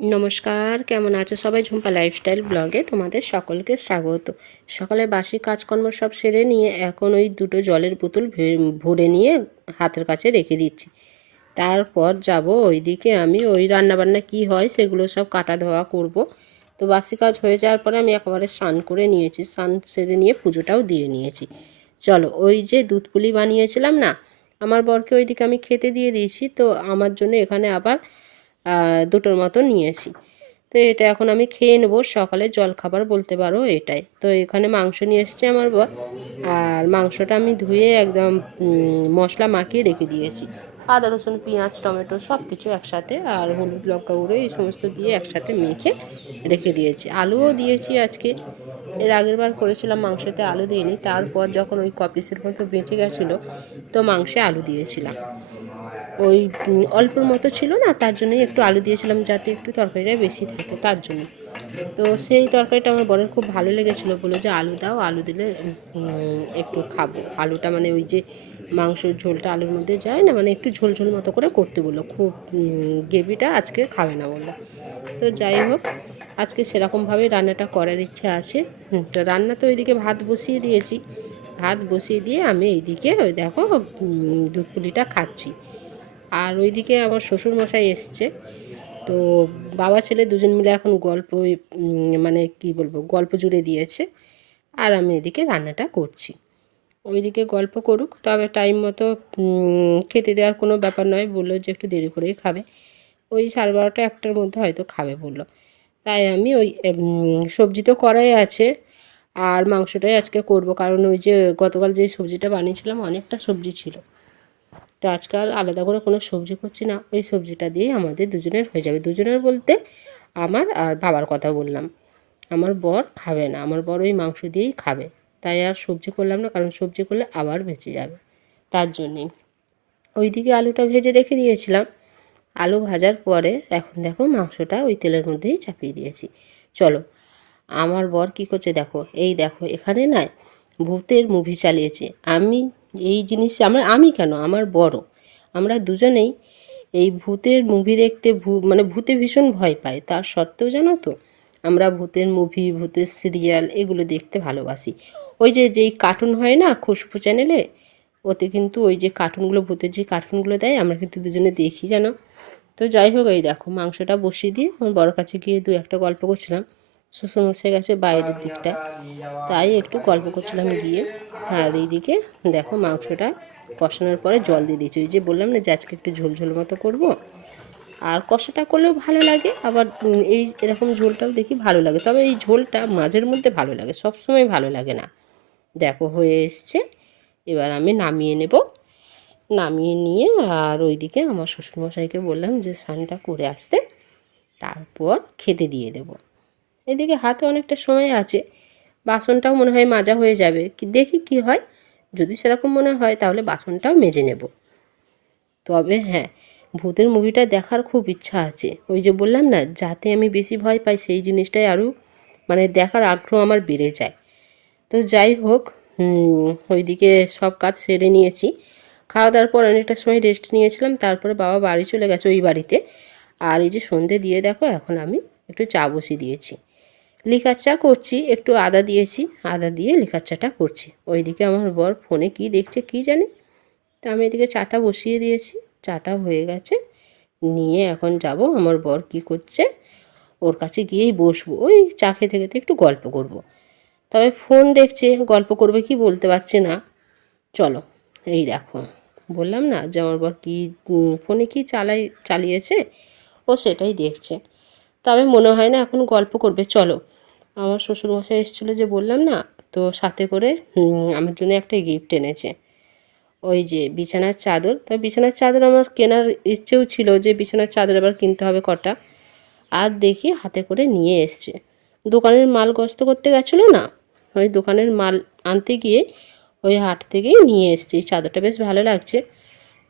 নমস্কার, কেমন আছো সবাই? ঝুম্পা লাইফস্টাইল ব্লগে তোমাদের সকলকে স্বাগত। সকালে বাসি কাজকর্ম সব সেরে নিয়ে এখন ওই দুটো জলের বোতল ভরে নিয়ে হাতের কাছে রেখে দিচ্ছি। তারপর যাব ওইদিকে আমি ওই রান্নাবান্না কি হয় সেগুলো সব কাটা ধোয়া করব। তো বাসি কাজ হয়ে যাওয়ার পরে আমি একেবারে স্নান করে নিয়েছি, স্নান সেরে নিয়ে পুজোটাও দিয়ে নিয়েছি। চলো, ওই যে দুধ পুলি বানিয়েছিলাম না, আমার বরকে ওইদিকে আমি খেতে দিয়ে দিয়েছি, তো আমার জন্য এখানে আবার দুটোর মতো নিয়েছি। তো এটা এখন আমি খেয়ে নেব, সকালে জল খাবার বলতে পারো এটাই। তো এখানে মাংস নিয়ে এসছে আমার বর, আর মাংসটা আমি ধুয়ে একদম মশলা মাখিয়ে রেখে দিয়েছি। আদা, রসুন, পেঁয়াজ, টমেটো সব কিছু একসাথে আর হলুদ লঙ্কা গুঁড়ো এই সমস্ত দিয়ে একসাথে মেখে রেখে দিয়েছি। আলুও দিয়েছি আজকে। এর আগের বার করেছিলাম মাংসতে আলু দিইনি, তারপর যখন ওই কপিসের মতো বেঁচে গেছিল, তো মাংসে আলু দিয়েছিলাম। ওই অল্পর মতো ছিল না, তার জন্যই একটু আলু দিয়েছিলাম যাতে একটু তরকারিটা বেশি থাকে, তার জন্য। তো সেই তরকারিটা আমার বরের খুব ভালো লেগেছিলো বলে যে আলু দাও, আলু দিলে একটু খাব। আলুটা মানে ওই যে মাংসের ঝোলটা আলুর মধ্যে যায় না মানে একটু ঝোল ঝোল মতো করে করতে বলল, খুব গ্রেভিটা আজকে খাবে না বলল। তো যাই হোক আজকে সেরকমভাবে রান্নাটা করার ইচ্ছে আছে। তো রান্না তো ওইদিকে ভাত বসিয়ে দিয়েছি। ভাত বসিয়ে দিয়ে আমি এইদিকে ওই দেখো দুধ পুলিটা খাচ্ছি। আর ওইদিকে আমার শ্বশুর মশাই এসছে। তো বাবা ছেলে দুজন মিলে এখন গল্প মানে কি বলব, গল্প জুড়ে দিয়েছে। আর আমি এদিকে রান্নাটা করছি। ওইদিকে গল্প করুক, তবে টাইম মতো খেতে দেওয়ার কোনো ব্যাপার নয়। বলল যে একটু দেরি করেই খাবে। ওই সাড়ে বারোটা একটার মধ্যে হয়তো খাবে বলল। তাই আমি ওই সবজি তো করাই আছে। আর মাংসটাই আজকে করব। কারণ ওই যে গতকাল যে সবজিটা বানিয়েছিলাম অনেকটা সবজি ছিল। তো আজকাল আলাদা করে কোনো সবজি করছি না। ওই সবজিটা দিয়েই আমাদের দুজনের হয়ে যাবে। দুজনের বলতে আমার আর বাবার কথা বললাম। আমার বর খাবে না। আমার বর ওই মাংস দিয়েই খাবে। তাই আর সবজি করলাম না। কারণ সবজি করলে আবার বেঁচে যাবে। তার জন্যেই। ওইদিকে আলুটা ভেজে রেখে দিয়েছিলাম। আলু ভাজার পরে এখন দেখো মাংসটা ওই তেলের মধ্যেই চাপিয়ে দিয়েছি। চলো, আমার বর কী করছে দেখো, এই দেখো এখানে না ভূতের মুভি চালিয়েছে। আমি এই জিনিস, আমরা, আমি কেন? আমার বড়। আমরা দুজনেই এই ভূতের মুভি দেখতে ভূ মানে ভূতে ভীষণ ভয় পাই তার সত্ত্বেও জানো তো, আমরা ভূতের মুভি ভূতের সিরিয়াল এগুলো দেখতে ভালোবাসি। ওই যে, যেই কার্টুন হয় না, খুশবু চ্যানেলে ওতে কিন্তু ওই যে কার্টুনগুলো ভূতের যে কার্টুনগুলো দেয়, আমরা কিন্তু দুজনে দেখি যেন। তো যাই হোক, এই দেখো, মাংসটা বসিয়ে দিয়ে আমার বড় কাছে গিয়ে দু একটা গল্প করছিলাম। শ্বশুরমশাই গেছে বাইরের দিকটা তাই একটু গল্প করছিলাম গিয়ে। আর এইদিকে দেখো মাংসটা কষানোর পরে জল দিয়ে দিয়েছি। ওই যে বললাম না যে আজকে একটু ঝোল ঝোল মতো করব। আর কষাটা করলেও ভালো লাগে, আবার এই এরকম ঝোলটাও দেখি ভালো লাগে। তবে এই ঝোলটা মাঝের মধ্যে ভালো লাগে সব সময় ভালো লাগে না। দেখো, হয়ে এসছে। এবার আমি নামিয়ে নেব। নামিয়ে নিয়ে আর ওইদিকে আমার শ্বশুরমশাইকে বললাম যে স্নানটা করে আসতে, তারপর খেতে দিয়ে দেব। এদিকে হাতে অনেকটা সময় আছে, বাসনটাও মনে হয় মাজা হয়ে যাবে। কি দেখি কি হয়, যদি সেরকম মনে হয় তাহলে বাসনটাও মেজে নেব। তবে হ্যাঁ ভূতের মুভিটা দেখার খুব ইচ্ছা আছে। ওই যে বললাম না, যাতে আমি বেশি ভয় পাই সেই জিনিসটাই আরও মানে দেখার আগ্রহ আমার বেড়ে যায়। তো যাই হোক ওইদিকে সব কাজ সেরে নিয়েছি। খাওয়া দাওয়ার পর অনেকটা সময় রেস্ট নিয়েছিলাম, তারপরে বাবা বাড়ি চলে গেছে ওই বাড়িতে। আর এই যে সন্ধে দিয়ে দেখো, এখন আমি একটু চা বসিয়ে দিয়েছি। লিকার চা করছি, একটু আদা দিয়েছি, আদা দিয়ে লিকার চাটা করছি। ওইদিকে আমার বর ফোনে কি দেখছে কি জানি? তো আমি এদিকে চাটা বসিয়ে দিয়েছি, চাটা হয়ে গেছে। নিয়ে এখন যাব, আমার বর কি করছে? ওর কাছে গিয়েই বসবো, ওই চা খেতে খেতে একটু গল্প করব। তবে ফোন দেখছে, গল্প করবে কি বলতে পারছে না। চলো, এই দেখো। বললাম না যে আমার বর কী ফোনে কি চালাই, চালিয়েছে? ও সেটাই দেখছে। তবে মনে হয় না এখন গল্প করবে। চলো, আমার শ্বশুরমশাই এসেছিল যে বললাম না, তো সাথে করে আমার জন্য একটা গিফট এনেছে। ওই যে বিছানার চাদর, তো বিছানার চাদর আমার কেনার ইচ্ছেও ছিল যে বিছানার চাদর আবার কিনতে হবে কটা। আর দেখি হাতে করে নিয়ে এসছে। দোকানের মাল গস্ত করতে গেছিল না? ওই দোকানের মাল আনতে গিয়ে ওই হাট থেকেই নিয়ে এসছি। চাদরটা বেশ ভালো লাগছে।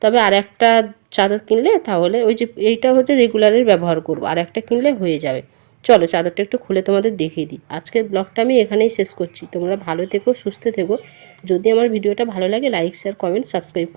তবে আর একটা চাদর কিনলে তাহলে ওই যে এইটা হচ্ছে রেগুলারের ব্যবহার করব। আর একটা কিনলে হয়ে যাবে। চলো চাদরটা একটু খুলে তোমাদের দেখিয়ে দিই। আজকের ব্লগটা আমি এখানেই শেষ করছি। তোমরা ভালো থেকো, সুস্থ থেকো। যদি আমার ভিডিওটা ভালো লাগে লাইক শেয়ার কমেন্ট সাবস্ক্রাইব